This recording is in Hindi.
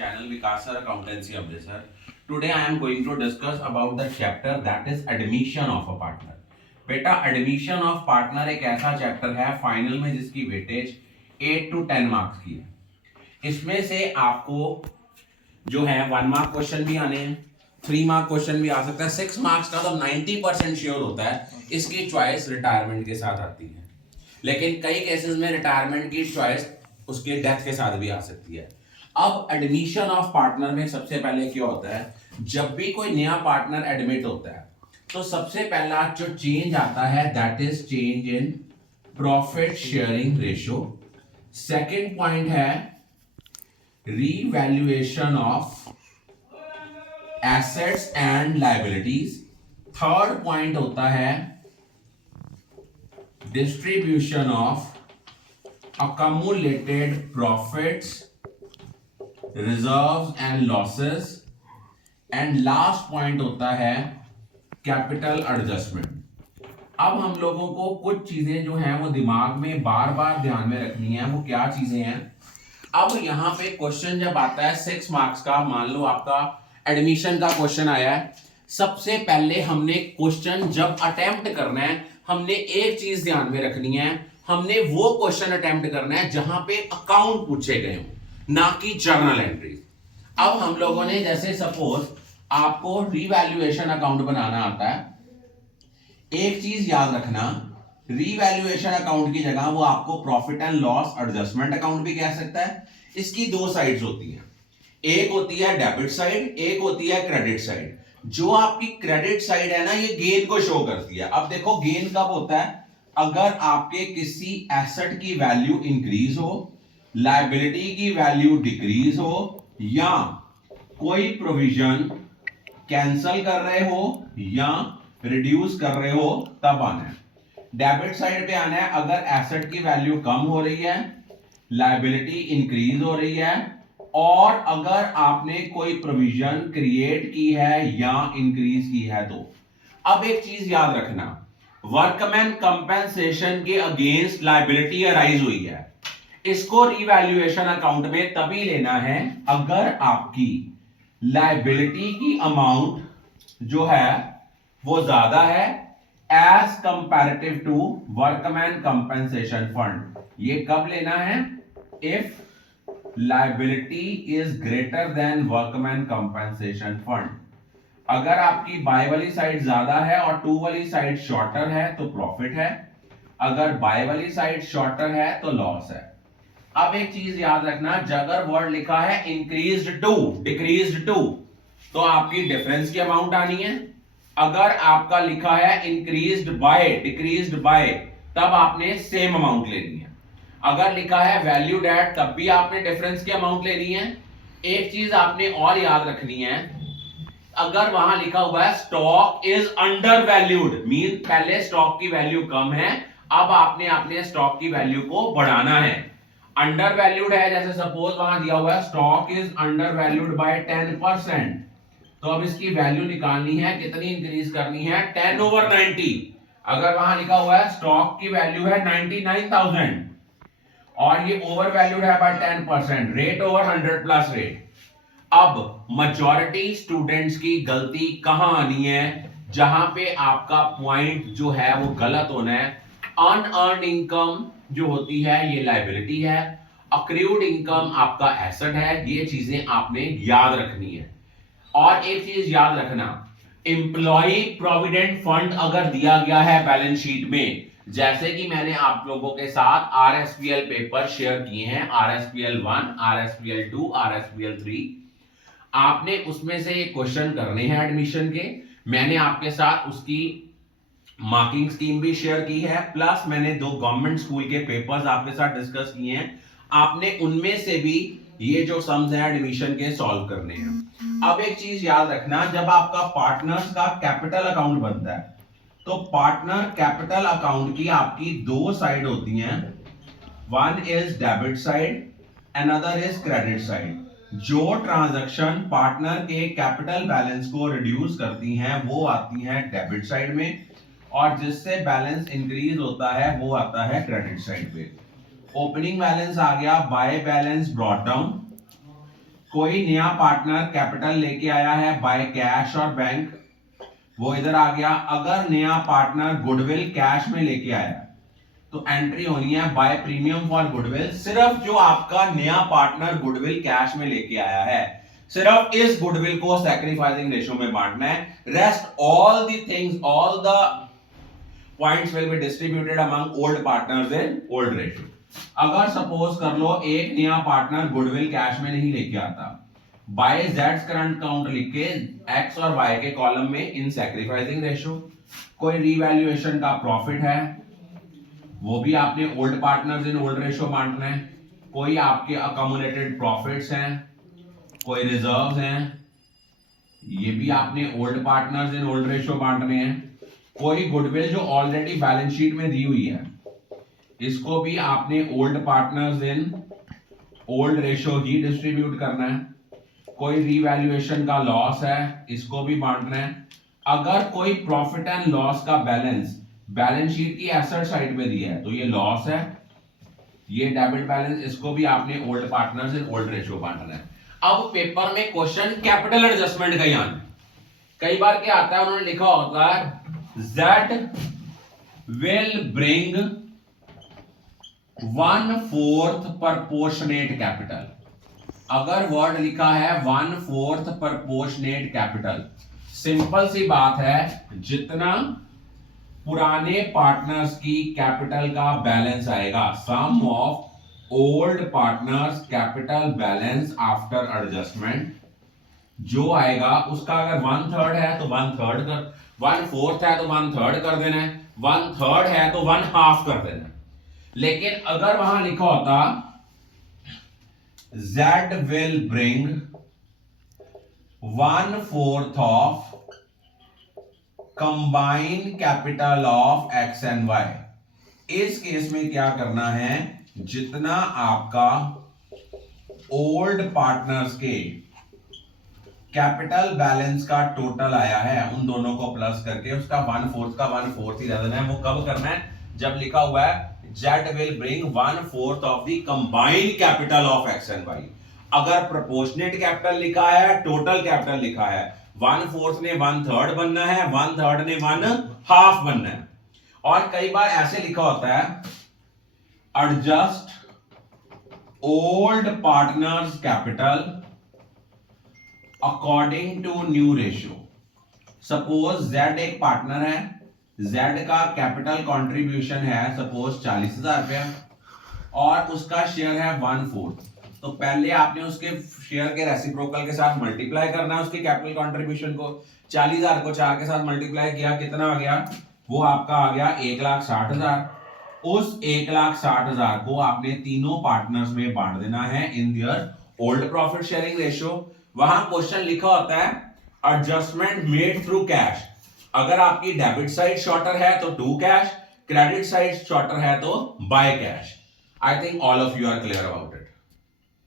channel Vikas Sir Accountancy Update Sir. Today I am going to discuss about the chapter that is admission of a partner. बेटा एडमिशन ऑफ पार्टनर एक ऐसा चैप्टर है फाइनल में जिसकी वेटेज 8 to 10 मार्क्स की है। इसमें से आपको जो है 1 मार्क क्वेश्चन भी आने हैं, 3 मार्क क्वेश्चन भी आ सकता है, 6 मार्क्स का तो 90% श्योर होता है इसकी चॉइस रिटायरमेंट के साथ आती है। लेकिन कई केसेस में रिटायरमेंट की चॉइस उसके डेथ के साथ भी आ सकती है। अब एडमिशन ऑफ पार्टनर में सबसे पहले क्या होता है, जब भी कोई नया पार्टनर एडमिट होता है तो सबसे पहला जो चेंज आता है that is change in profit sharing ratio. Second point है revaluation of assets and liabilities. Third point होता है distribution of accumulated profits, reserves and losses, and last point होता है कैपिटल एडजस्टमेंट। अब हम लोगों को कुछ चीजें जो हैं वो दिमाग में बार बार ध्यान में रखनी है। वो क्या चीजें हैं, अब यहाँ पे क्वेश्चन जब आता है 6 मार्क्स का, मान लो आपका एडमिशन का क्वेश्चन आया है, सबसे पहले हमने क्वेश्चन जब अटेम्प्ट करना है हमने एक चीज ध्यान में रखनी है, हमने वो क्वेश्चन अटेम्प्ट करना है जहां पे अकाउंट पूछे गए हो, ना कि जर्नल एंट्रीज। अब हम लोगों ने जैसे सपोज आपको रीवैल्यूएशन अकाउंट बनाना आता है, एक चीज याद रखना, रीवैल्यूएशन अकाउंट की जगह वो आपको profit and loss adjustment account भी कह सकता है। इसकी दो साइड्स होती हैं, एक होती है डेबिट साइड, एक होती है क्रेडिट साइड। जो आपकी क्रेडिट साइड है ना, ये गेन को शो करती है। अब देखो गेन कब होता है, अगर आपके किसी एसेट की वैल्यू इंक्रीज हो, लायबिलिटी की वैल्यू डिक्रीज हो, या कोई प्रोविजन कैंसल कर रहे हो या रिड्यूस कर रहे हो, तब आना है। डेबिट साइड पे आना है अगर एसेट की वैल्यू कम हो रही है, लायबिलिटी इंक्रीज हो रही है, और अगर आपने कोई प्रोविजन क्रिएट की है या इंक्रीज की है तो। अब एक चीज याद रखना, वर्कमैन कंपेंसेशन के अगेंस्ट लायबिलिटी अराइज हुई है, इसको रिवैल्यूएशन अकाउंट में तभी लेना है अगर आपकी लायबिलिटी की अमाउंट जो है वो ज्यादा है as comparative to workman compensation fund. ये कब लेना है, if liability is greater than workman compensation fund. अगर आपकी बाय वाली साइड ज्यादा है और टू वाली साइड शॉर्टर है तो प्रॉफिट है, अगर बाय वाली साइड शॉर्टर है तो लॉस है। अब एक चीज याद रखना, अगर वर्ड लिखा है इंक्रीज्ड टू डिक्रीज्ड टू तो आपकी डिफरेंस की अमाउंट आनी है। अगर आपका लिखा है इंक्रीज्ड बाय डिक्रीज्ड बाय तब आपने सेम अमाउंट लेनी है। अगर लिखा है वैल्यूड एट तब भी आपने डिफरेंस की अमाउंट लेनी है। एक चीज आपने और याद रखनी है, अगर वहां लिखा हुआ है stock is under valued, mean पहले स्टॉक की वैल्यू कम है, अब आपने अपने स्टॉक की वैल्यू को बढ़ाना है। अंडर वैल्यूड है, जैसे सपोज वहां दिया हुआ है stock is under valued bye 10%, तो अब इसकी वैल्यू निकालनी है, कितनी इंक्रीज करनी है, 10/90। अगर वहां लिखा हुआ है स्टॉक की वैल्यू है 99,000 और ये ओवर वैल्यूड है by 10%, rate over 100 plus rate. अब मेजॉरिटी स्टूडेंट्स की गलती कहां आनी है, जहां पे आपका पॉइंट जो है वो गलत होना है। अनअर्न्ड इनकम जो होती है ये लायबिलिटी है, अक्रूड इनकम आपका एसेट है, ये चीजें आपने याद रखनी है। और एक चीज याद रखना, एम्प्लॉय प्रोविडेंट फंड अगर दिया गया है बैलेंस शीट में, जैसे कि मैंने आप लोगों के साथ आरएसपीएल पेपर शेयर किए हैं, आरएसपीएल 1, आरएसपीएल 2, आरएसपीएल 3, आपने उसमें से ये क्वेश्चन करने हैं एडमिशन के। मैंने आपके साथ उसकी मार्किंग स्कीम भी शेयर की है, प्लस मैंने 2 गवर्नमेंट स्कूल के पेपर्स आपके साथ डिस्कस किए हैं, आपने उनमें से भी ये जो सम्स हैं एडमिशन के सॉल्व करने हैं। अब एक चीज याद रखना, जब आपका पार्टनर्स का कैपिटल अकाउंट बनता है तो पार्टनर कैपिटल अकाउंट की आपकी 2 साइड होती हैं, one is debit side, another is credit side. जो ट्रांजैक्शन पार्टनर के कैपिटल बैलेंस को रिड्यूस करती हैं वो आती हैं डेबिट साइड में, और जिससे बैलेंस इंक्रीज होता है वो आता है क्रेडिट साइड पे। ओपनिंग बैलेंस आ गया, बाय बैलेंस ब्रॉट डाउन, कोई नया पार्टनर कैपिटल लेके आया है बाय कैश और बैंक, वो इधर आ गया। अगर नया पार्टनर गुडविल कैश में लेके आया तो एंट्री होनी है बाय प्रीमियम फॉर गुडविल। सिर्फ जो आपका नया पार्टनर गुडविल कैश में लेके आया है, सिर्फ इस गुडविल को सैक्रिफाइसिंग रेशियो में बांटना है। Rest all the things, all the points will be distributed among old partners in old ratio. अगर सपोज कर लो एक नया पार्टनर गुडविल कैश में नहीं लेके आता, बाय जेड्स करंट काउंट लिख के एक्स और वाई के कॉलम में इन सैक्रिफाइसिंग रेशियो। कोई रीवैल्यूएशन का प्रॉफिट है, वो भी आपने old partners in old ratio बांटना है। कोई आपके अकोमुलेटेड प्रॉफिट्स हैं, कोई रिजर्व्स हैं, ये भी आपने old partners in old ratio बांटने हैं। कोई गुडविल जो ऑलरेडी बैलेंस शीट में दी हुई है, इसको भी आपने old partners in old ratio he distribute करना है। कोई रीवैल्यूएशन का लॉस है, इसको भी बांटना है। अगर कोई प्रॉफिट एंड लॉस का बैलेंस शीट की एसेट साइड पे दिया है तो ये लॉस है, ये डेबिट बैलेंस, इसको भी आपने old partners in old ratio बांटना है। अब पेपर में क्वेश्चन कैपिटल एडजस्टमेंट का ही आना, कई बार क्या आता है, उन्होंने लिखा होता है Z will bring 1/4 proportionate capital। अगर वर्ड लिखा है 1/4 proportionate capital, सिंपल सी बात है, जितना पुराने पार्टनर्स की कैपिटल का बैलेंस आएगा, sum of old partners capital balance after adjustment, जो आएगा उसका अगर 1/3 है तो 1/3 कर, 1/4 है तो 1/3 कर देना है, 1/3 है तो 1/2 कर देना है। लेकिन अगर वहां लिखा होता Z will bring 1/4 of combined capital of X and Y, इस केस में क्या करना है, जितना आपका ओल्ड पार्टनर्स के कैपिटल बैलेंस का टोटल आया है, उन दोनों को प्लस करके उसका 1/4 का 1/4 ही रह देना है। वो कब करना है, जब लिखा हुआ है Z will bring 1/4 of the combined capital of X and Y। अगर प्रोपोर्शनेट कैपिटल लिखा है, टोटल कैपिटल लिखा है, 1/4 ने 1/3 बनना है, 1/3 ने 1/2 बनना है। और कई बार ऐसे लिखा होता है adjust old partners capital according to new ratio. Suppose Z एक पार्टनर है, Z का कैपिटल कंट्रीब्यूशन है सपोज 40,000 रुपया और उसका शेयर है 1/4, तो पहले आपने उसके शेयर के रेसिप्रोकल के साथ मल्टीप्लाई करना है उसके कैपिटल कंट्रीब्यूशन को। 40,000 को 4 के साथ मल्टीप्लाई किया, कितना आ गया, वो आपका आ गया 1,60,000। उस 1,60,000 को आपने तीनों पार्टनर्स में बांट देना है in their old profit sharing ratio. वहां क्वेश्चन लिखा होता है एडजस्टमेंट मेड थ्रू कैश। अगर आपकी डेबिट साइड शॉर्टर है तो to cash, credit side shorter है तो by cash. I think all of you are clear about it.